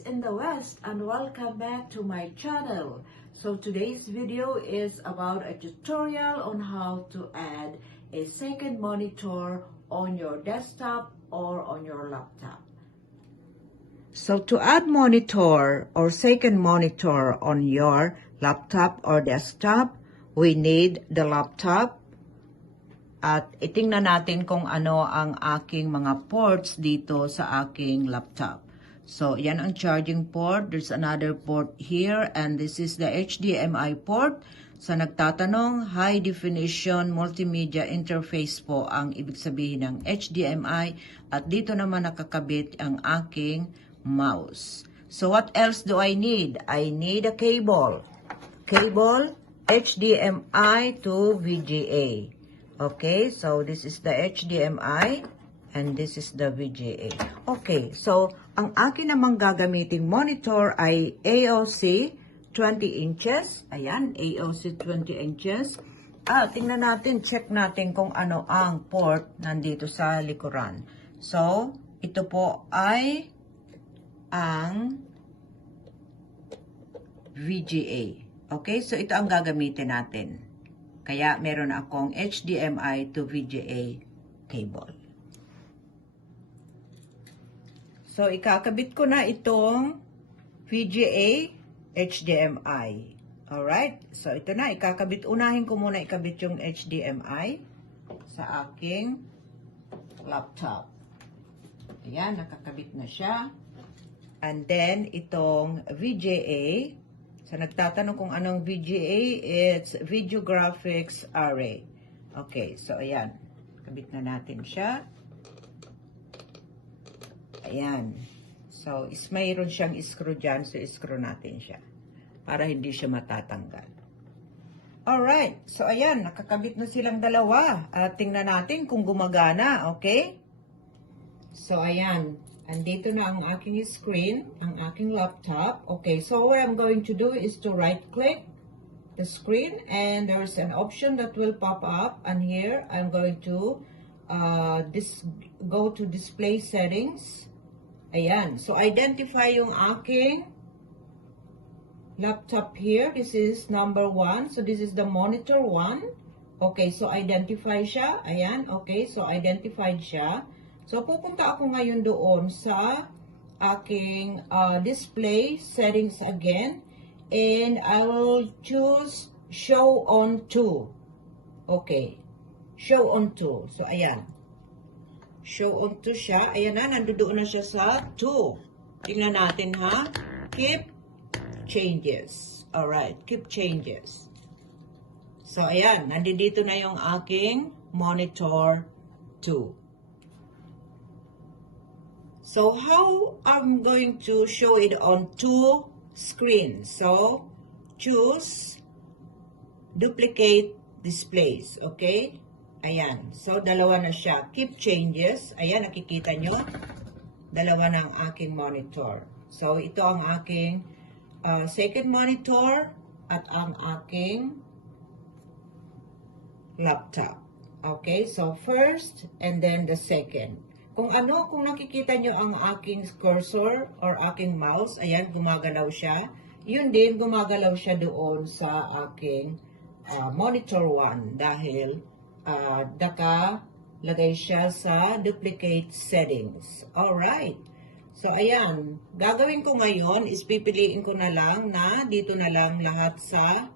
East and the West, and welcome back to my channel. So today's video is about a tutorial on how to add a second monitor on your desktop or on your laptop. So to add monitor or second monitor on your laptop or desktop, we need the laptop. At itingnan natin kung ano ang aking mga ports dito sa aking laptop. So, yan ang charging port. There's another port here, and this is the HDMI port. Sa nagtatanong, high definition multimedia interface po ang ibig sabihin ng HDMI. At dito naman nakakabit ang aking mouse. So, what else do I need? I need a cable. Cable, HDMI to VGA. Okay, so this is the HDMI and this is the VGA. Okay, so ang akin namang gagamiting monitor ay AOC 20 inches. Ayan, AOC 20 inches. Tingnan natin, check natin kung ano ang port nandito sa likuran. So, ito po ay ang VGA. Okay, so ito ang gagamitin natin. Kaya meron akong HDMI to VGA cable. So, ikakabit ko na itong VGA HDMI. Alright? So, ito na. Unahin ko muna ikabit yung HDMI sa aking laptop. Ayan, nakakabit na siya. And then, itong VGA. So, nagtatanong kung anong VGA, it's Video Graphics Array. Okay, so ayan. Kabit na natin siya. Ayan. So, mayroon siyang screw dyan, so screw natin siya. Para hindi siya matatanggal. Alright, so ayan, nakakabit na silang dalawa. Tingnan natin kung gumagana, okay? So, ayan. Andito na ang aking screen, ang aking laptop. Okay, so what I'm going to do is to right-click the screen, and there's an option that will pop up. And here, I'm going to go to display settings. Ayan, so identify yung aking laptop here. This is number 1. So this is the monitor 1. Okay, so identify siya. Ayan, okay, so identified siya. So, pupunta ako ngayon doon sa aking display settings again. And I will choose show on to. Okay. Show on to. So, ayan. Show on to siya. Ayan na, nandoon na siya sa 2. Tingnan natin ha. Keep changes. Alright, keep changes. So, ayan. Nandito na yung aking monitor 2. So, how I'm going to show it on 2 screens? So, choose duplicate displays. Okay? Ayan. So, dalawa na siya. Keep changes. Ayan, nakikita nyo. Dalawa na ang aking monitor. So, ito ang aking second monitor at ang aking laptop. Okay? So, first and then the second. Kung nakikita nyo ang aking cursor or aking mouse, ayan, gumagalaw siya. Yun din, gumagalaw siya doon sa aking monitor 1 dahil nakalagay siya sa duplicate settings. Alright. So, ayan. Gagawin ko ngayon is pipiliin ko na lang na dito na lang lahat sa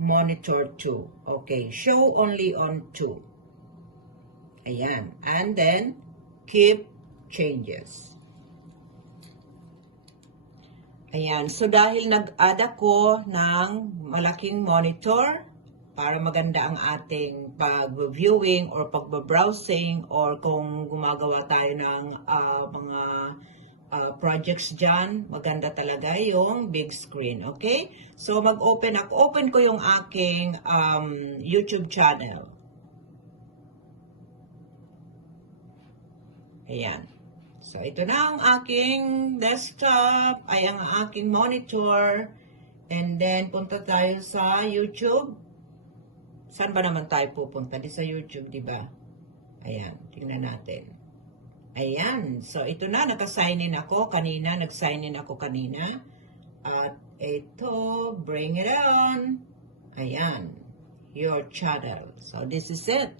monitor 2. Okay. Show only on 2. Ayan. And then, keep changes. Ayan. So, dahil nag-add ako ng malaking monitor para maganda ang ating pag-viewing or pag-browsing or kung gumagawa tayo ng mga projects dyan, maganda talaga yung big screen. Okay? So, mag-open ako. Open ko yung aking YouTube channel. Ayan. So, ito na ang aking desktop, ay ang aking monitor. And then, punta tayo sa YouTube. Saan ba naman tayo pupunta? Di sa YouTube, di ba? Ayan, tingnan natin. Ayan. So, ito na. Naka-sign in ako kanina. Nag-sign in ako kanina. At ito, bring it on. Ayan. Your channel. So, this is it.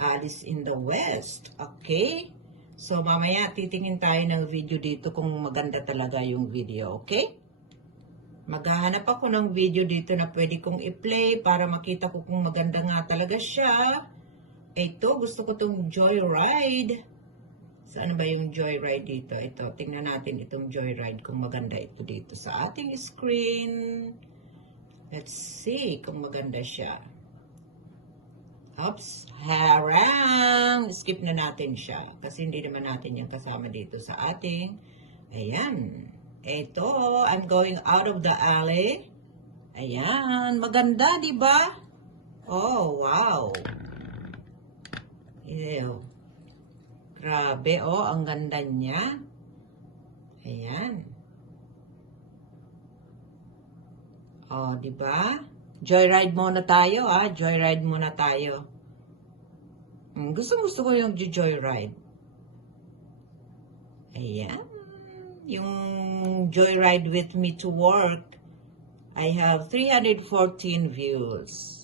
Alice in the West. Okay? So, mamaya titingin tayo ng video dito kung maganda talaga yung video. Okay? Maghahanap ako ng video dito na pwede kong i-play para makita ko kung maganda nga talaga siya. Ito, gusto ko itong Joyride. Saan ba yung Joyride dito? Ito, tingnan natin itong Joyride kung maganda ito dito sa ating screen. Let's see kung maganda siya. Oops, harang! Skip na natin siya kasi hindi naman natin yung kasama dito sa ating. Ayan. Ito, I'm going out of the alley. Ayan, maganda, di ba? Oh, wow. Ew. Grabe, oh, ang ganda niya. Ayan. Oh, di ba? Joyride muna tayo, ah. Joyride muna tayo. Gusto ko yung joyride. Ayan. Yung joyride with me to work. I have 314 views.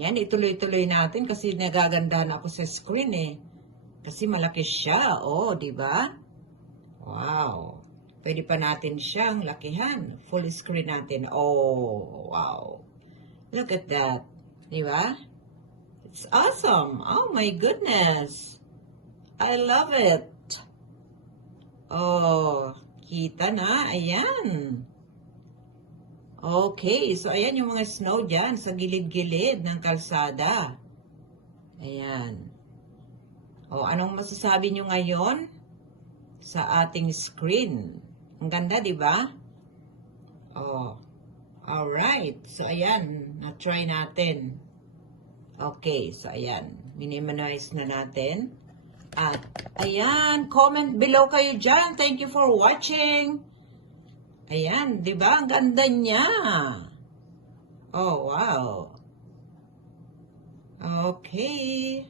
Yan, ituloy-tuloy natin kasi nagagandahan ako sa screen eh. Kasi malaki siya, oh, di ba? Wow. Pwede pa natin siyang lakihan. Full screen natin. Oh, wow. Look at that. Di ba? It's awesome. Oh my goodness. I love it. Oh, kita na. Ayan. Okay, so ayan yung mga snow dyan sa gilid-gilid ng kalsada. Ayan. O, anong masasabi nyo ngayon sa ating screen? Ang ganda, di ba? Oh, alright. So, ayan. Na-try natin. Okay, so ayan. Minimize na natin. At, ayan. Comment below kayo dyan. Thank you for watching. Ayan, di ba? Ang ganda niya. Oh, wow. Okay.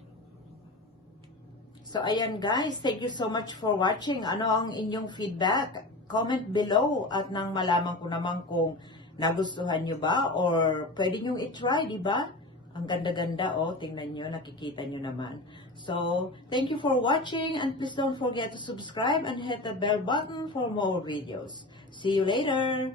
So, ayan guys. Thank you so much for watching. Ano ang inyong feedback? Comment below at nang malaman ko naman kung nagustuhan nyo ba or pwede nyo i-try, di ba? Ang ganda-ganda, oh. Tingnan nyo, nakikita nyo naman. So, thank you for watching and please don't forget to subscribe and hit the bell button for more videos. See you later!